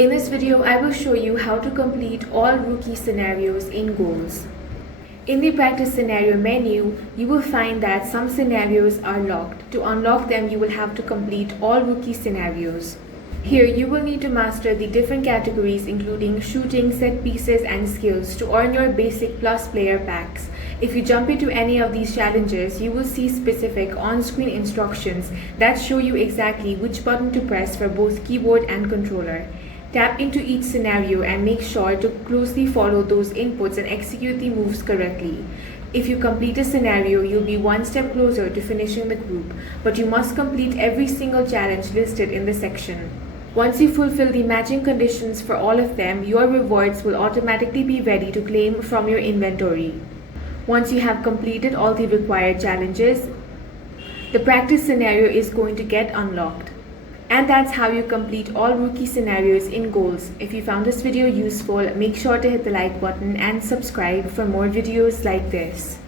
In this video, I will show you how to complete all rookie scenarios in goals. In the practice scenario menu, you will find that some scenarios are locked. To unlock them, you will have to complete all rookie scenarios. Here, you will need to master the different categories including shooting, set pieces, and skills to earn your basic plus player packs. If you jump into any of these challenges, you will see specific on-screen instructions that show you exactly which button to press for both keyboard and controller. Tap into each scenario and make sure to closely follow those inputs and execute the moves correctly. If you complete a scenario, you'll be one step closer to finishing the group, but you must complete every single challenge listed in the section. Once you fulfill the matching conditions for all of them, your rewards will automatically be ready to claim from your inventory. Once you have completed all the required challenges, the practice scenario is going to get unlocked. And that's how you complete all rookie scenarios in goals. If you found this video useful, make sure to hit the like button and subscribe for more videos like this.